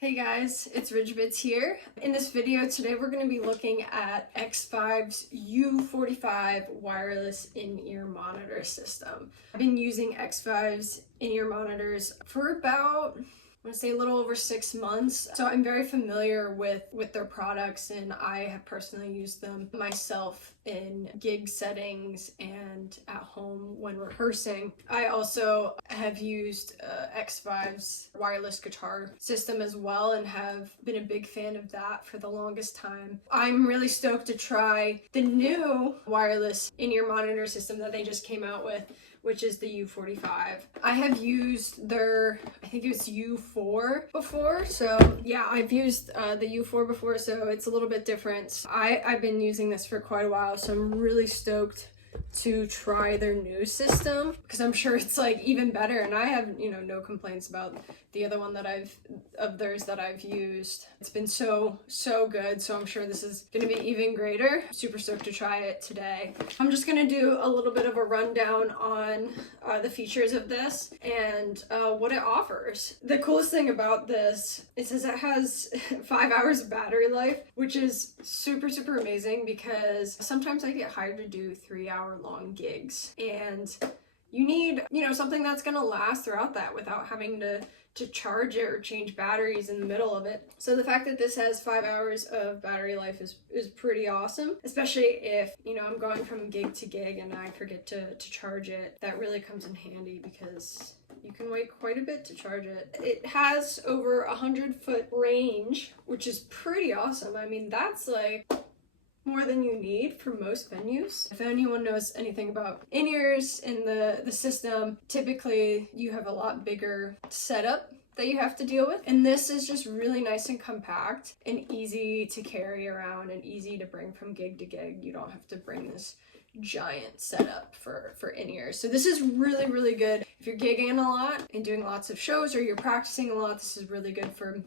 Hey guys, it's Ridgebits here. In this video today we're going to be looking at Xvive's U45 wireless in-ear monitor system. I've been using Xvive's in-ear monitors for about, I want to say a little over 6 months. So I'm very familiar with their products, and I have personally used them myself in gig settings and at home when rehearsing. I also have used Xvive's wireless guitar system as well and have been a big fan of that for the longest time. I'm really stoked to try the new wireless in-ear monitor system that they just came out with, which is the U45. I have used their, I think it was U4 before. So yeah, I've used the U4 before, so it's a little bit different. I've been using this for quite a while, so I'm really stoked to try their new system because I'm sure it's like even better, and I have, no complaints about the other one that of theirs that I've used. It's been so good, so I'm sure this is going to be even greater. Super stoked to try it today. I'm just going to do a little bit of a rundown on the features of this and what it offers. The coolest thing about this is it has 5 hours of battery life, which is super amazing because sometimes I get hired to do 3-hour-long gigs, and you need, something that's going to last throughout that without having to charge it or change batteries in the middle of it. So the fact that this has 5 hours of battery life is pretty awesome, especially if, I'm going from gig to gig and I forget to charge it. That really comes in handy because you can wait quite a bit to charge it. It has over 100-foot range, which is pretty awesome. I mean, that's like more than you need for most venues. If anyone knows anything about in-ears in the system, typically you have a lot bigger setup that you have to deal with. And this is just really nice and compact and easy to carry around and easy to bring from gig to gig. You don't have to bring this giant setup for in-ears. So this is really good. If you're gigging a lot and doing lots of shows, or you're practicing a lot, this is really good for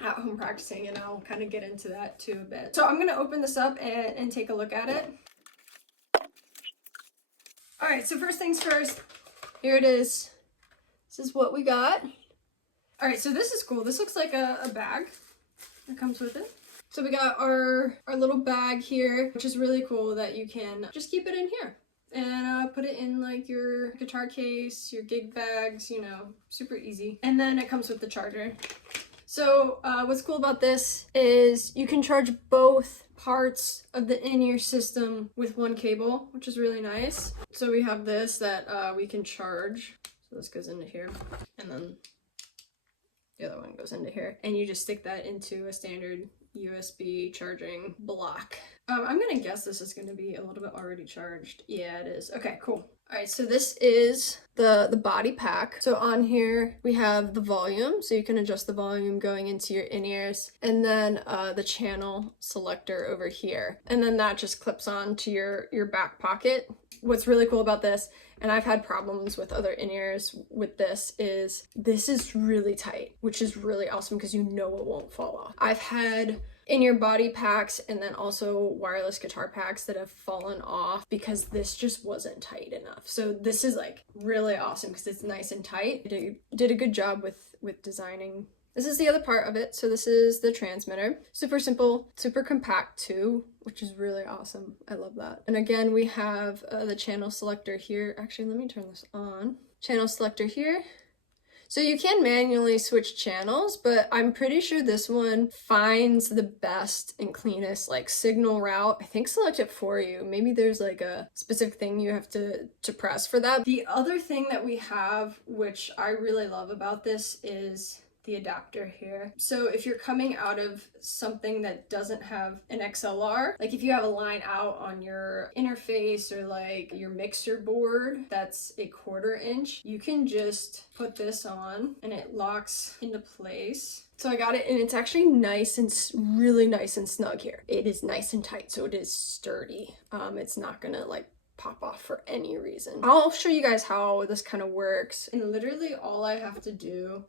at-home practicing, and I'll kind of get into that too a bit. So I'm going to open this up and take a look at it. All right, so first things first, here it is. This is what we got. All right, so this is cool. This looks like a bag that comes with it. So we got our little bag here, which is really cool that you can just keep it in here and put it in like your guitar case, your gig bags, super easy. And then it comes with the charger. So what's cool about this is you can charge both parts of the in-ear system with one cable, which is really nice. So we have this that we can charge. So this goes into here, and then the other one goes into here. And you just stick that into a standard USB charging block. I'm gonna guess this is gonna be a little bit already charged. Yeah, it is. Okay, cool. All right, so this is the body pack. So on here we have the volume, so you can adjust the volume going into your in-ears, and then the channel selector over here, and then that just clips on to your back pocket. What's really cool about this, and I've had problems with other in-ears with this is really tight, which is really awesome because it won't fall off. I've had in-ear body packs and then also wireless guitar packs that have fallen off because this just wasn't tight enough. So this is like really awesome because it's nice and tight. It did a good job with designing. This is the other part of it. So this is the transmitter. Super simple, super compact too, which is really awesome. I love that. And again, we have the channel selector here. Actually, let me turn this on. Channel selector here. So you can manually switch channels, but I'm pretty sure this one finds the best and cleanest like signal route. I think select it for you. Maybe there's like a specific thing you have to press for that. The other thing that we have, which I really love about this, is the adapter here. So if you're coming out of something that doesn't have an XLR, like if you have a line out on your interface or like your mixer board that's a 1/4 inch, you can just put this on and it locks into place. So I got it, and it's actually nice and really nice and snug here. It is nice and tight, so it is sturdy. It's not gonna like pop off for any reason. I'll show you guys how this kind of works, and literally all I have to do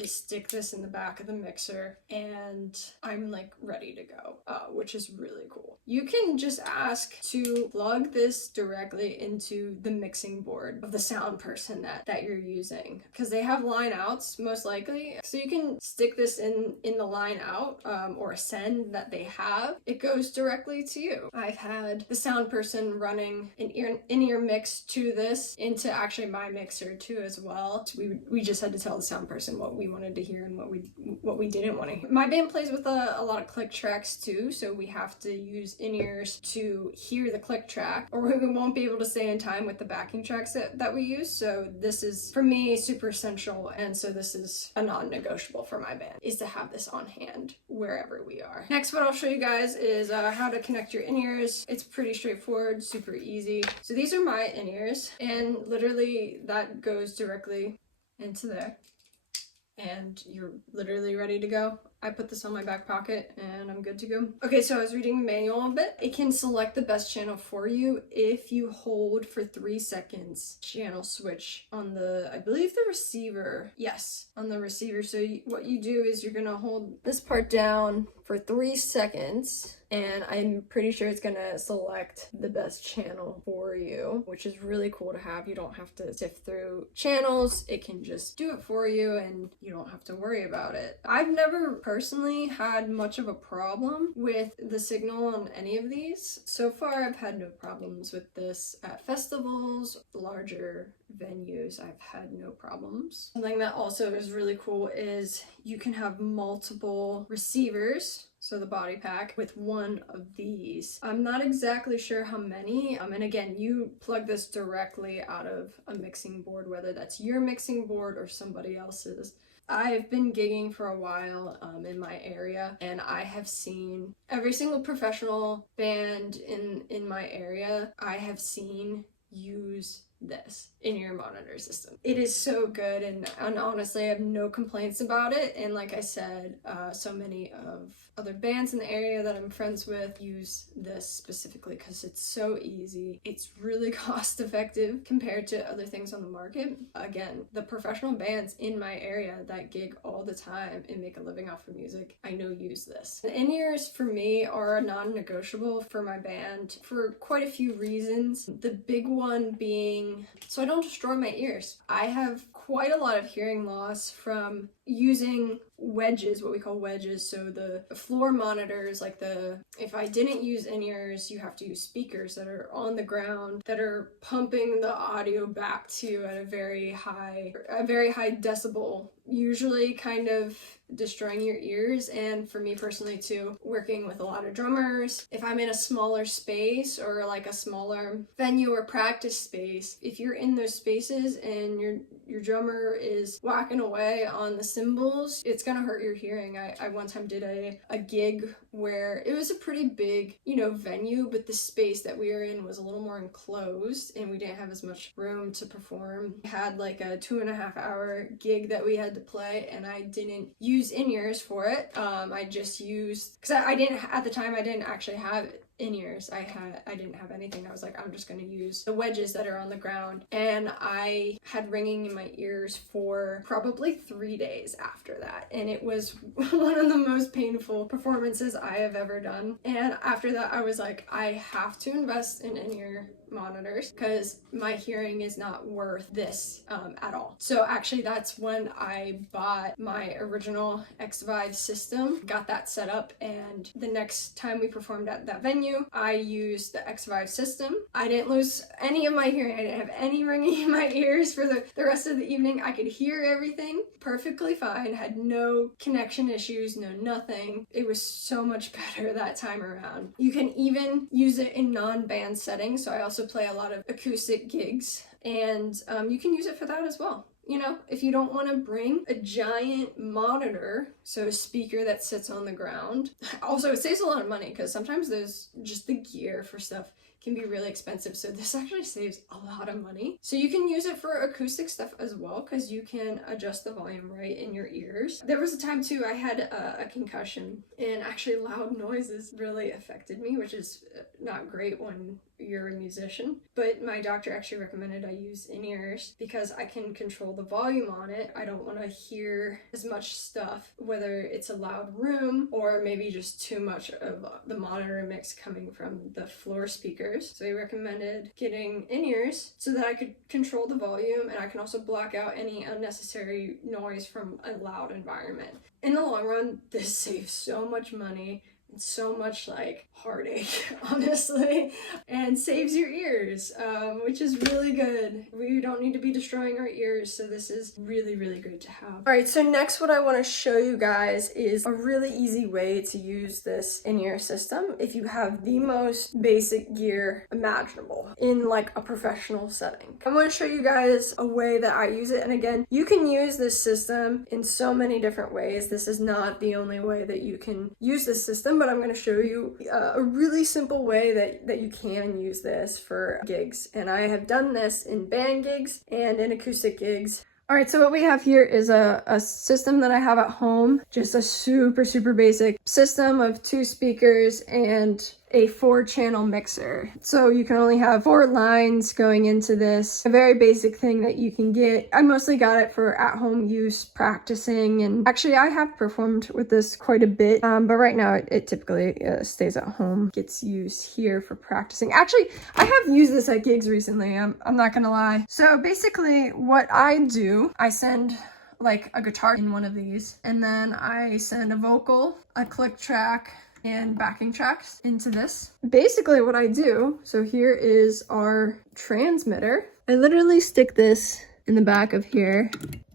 is stick this in the back of the mixer and I'm like ready to go, which is really cool. You can just ask to plug this directly into the mixing board of the sound person that you're using, because they have line outs most likely. So you can stick this in the line out or a send that they have. It goes directly to you. I've had the sound person running an in-ear mix to this into actually my mixer too as well. So we just had to tell the sound person what we wanted to hear and what we didn't want to hear. My band plays with a lot of click tracks too, so we have to use in-ears to hear the click track, or we won't be able to stay in time with the backing tracks that we use. So this is, for me, super essential, and so this is a non-negotiable for my band, is to have this on hand wherever we are. Next, what I'll show you guys is how to connect your in-ears. It's pretty straightforward, super easy. So these are my in-ears, and literally that goes directly into there, and you're literally ready to go. I put this on my back pocket and I'm good to go. Okay, so I was reading the manual a bit. It can select the best channel for you if you hold for 3 seconds channel switch on the, I believe the receiver. Yes, on the receiver. So what you do is you're gonna hold this part down for 3 seconds, and I'm pretty sure it's gonna select the best channel for you, which is really cool to have. You don't have to sift through channels. It can just do it for you and you don't have to worry about it. I've never personally had much of a problem with the signal on any of these. So far, I've had no problems with this at festivals, larger venues. I've had no problems. Something that also is really cool is you can have multiple receivers, so the body pack, with one of these. I'm not exactly sure how many, and again, you plug this directly out of a mixing board, whether that's your mixing board or somebody else's. I've been gigging for a while in my area, and I have seen every single professional band in my area I have seen use this in-ear monitor system. It is so good, and honestly I have no complaints about it. And like I said, so many of other bands in the area that I'm friends with use this specifically because it's so easy. It's really cost effective compared to other things on the market. Again, the professional bands in my area that gig all the time and make a living off of music, I know use this. The in-ears for me are a non-negotiable for my band for quite a few reasons. The big one being so I don't destroy my ears. I have quite a lot of hearing loss from using wedges, what we call wedges. So the floor monitors, like if I didn't use in-ears, you have to use speakers that are on the ground that are pumping the audio back to you at a very high decibel, usually kind of destroying your ears. And for me personally too, working with a lot of drummers, if I'm in a smaller space or like a smaller venue or practice space, if you're in those spaces and your drummer is whacking away on the cymbals, it's gonna hurt your hearing. I one time did a gig where it was a pretty big, venue, but the space that we were in was a little more enclosed and we didn't have as much room to perform. We had like a 2.5 hour gig that we had to play, and I didn't use in-ears for it. I just used, because I didn't, at the time I didn't actually have in-ears. I didn't have anything. I was like, I'm just gonna use the wedges that are on the ground, and I had ringing in my ears for probably 3 days after that, and it was one of the most painful performances I have ever done. And after that I was like, I have to invest in in-ear monitors because my hearing is not worth this at all. So actually that's when I bought my original Xvive system, got that set up, and the next time we performed at that venue, I used the Xvive system. I didn't lose any of my hearing. I didn't have any ringing in my ears for the rest of the evening. I could hear everything perfectly fine, had no connection issues, no nothing. It was so much better that time around. You can even use it in non-band settings. So I also play a lot of acoustic gigs, and you can use it for that as well. If you don't want to bring a giant monitor, so a speaker that sits on the ground. Also, it saves a lot of money because sometimes there's just the gear for stuff can be really expensive. So this actually saves a lot of money. So you can use it for acoustic stuff as well, because you can adjust the volume right in your ears. There was a time too I had a concussion, and actually loud noises really affected me, which is not great when you're a musician. But my doctor actually recommended I use in-ears because I can control the volume on it. I don't want to hear as much stuff, whether it's a loud room or maybe just too much of the monitor mix coming from the floor speakers. So he recommended getting in-ears so that I could control the volume, and I can also block out any unnecessary noise from a loud environment. In the long run, this saves so much money and so much like heartache, honestly, and saves your ears, which is really good. We don't need to be destroying our ears, so this is really, really good to have. All right, so next what I want to show you guys is a really easy way to use this in-ear system if you have the most basic gear imaginable in like a professional setting. I'm going to show you guys a way that I use it, and again, you can use this system in so many different ways. This is not the only way that you can use this system, but I'm going to show you a really simple way that you can use this for gigs. And I have done this in band gigs and in acoustic gigs. All right, so what we have here is a system that I have at home, just a super, super basic system of 2 speakers and a 4-channel mixer. So you can only have 4 lines going into this. A very basic thing that you can get. I mostly got it for at-home use, practicing, and actually I have performed with this quite a bit, but right now it typically stays at home, gets used here for practicing. Actually, I have used this at gigs recently, I'm not gonna lie. So basically what I do, I send like a guitar in one of these, and then I send a vocal, a click track, and backing tracks into this. Basically what I do, so here is our transmitter. I literally stick this in the back of here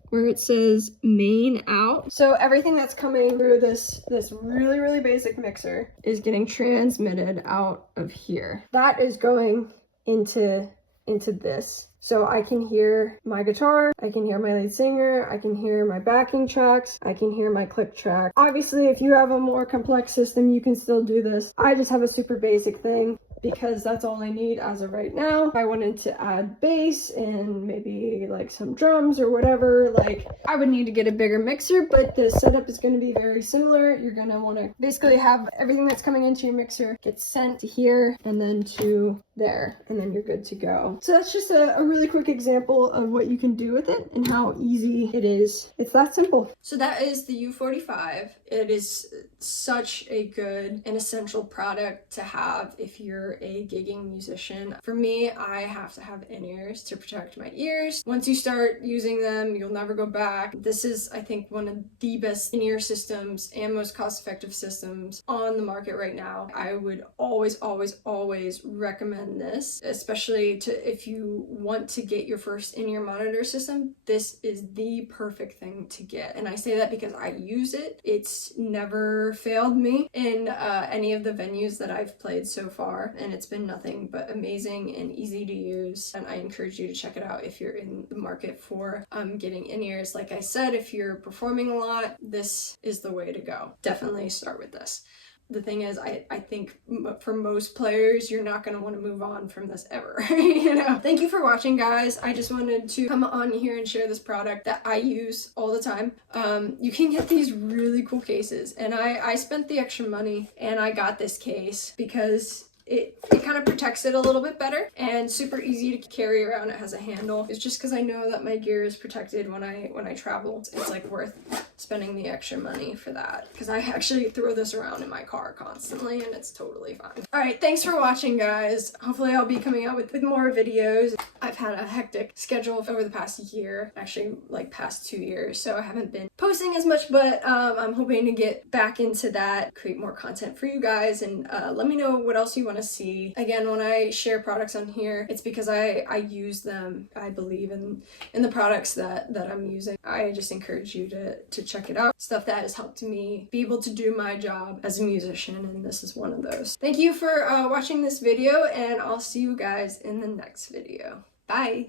where it says main out. So everything that's coming through this really, really basic mixer is getting transmitted out of here. That is going into this. So I can hear my guitar, I can hear my lead singer, I can hear my backing tracks, I can hear my click track. Obviously, if you have a more complex system, you can still do this. I just have a super basic thing because that's all I need as of right now. If I wanted to add bass and maybe like some drums or whatever, like I would need to get a bigger mixer, but the setup is going to be very similar. You're going to want to basically have everything that's coming into your mixer get sent to here and then to there, and then you're good to go. So that's just a really quick example of what you can do with it and how easy it is. It's that simple. So that is the U45. It is such a good and essential product to have if you're a gigging musician. For me, I have to have in-ears to protect my ears. Once you start using them, you'll never go back. This is, I think, one of the best in-ear systems and most cost-effective systems on the market right now. I would always, always, always recommend this, especially if you want to get your first in-ear monitor system. This is the perfect thing to get, and I say that because I use it. It's never failed me in any of the venues that I've played so far, and it's been nothing but amazing and easy to use, and I encourage you to check it out if you're in the market for getting in-ears. Like I said, if you're performing a lot, this is the way to go. Definitely start with this. The thing is, I think for most players, you're not going to want to move on from this ever, you know? Thank you for watching, guys. I just wanted to come on here and share this product that I use all the time. You can get these really cool cases, and I spent the extra money and I got this case because it kind of protects it a little bit better and super easy to carry around. It has a handle. It's just because I know that my gear is protected when I travel. It's like worth spending the extra money for that, because I actually throw this around in my car constantly and it's totally fine. All right, thanks for watching, guys. Hopefully I'll be coming out with more videos. I've had a hectic schedule over the past year, actually like past 2 years, so I haven't been posting as much, but I'm hoping to get back into that, create more content for you guys, and let me know what else you want to see. Again, when I share products on here, it's because I use them. I believe in the products that I'm using. I just encourage you to check it out. Stuff that has helped me be able to do my job as a musician, and this is one of those. Thank you for watching this video, and I'll see you guys in the next video. Bye!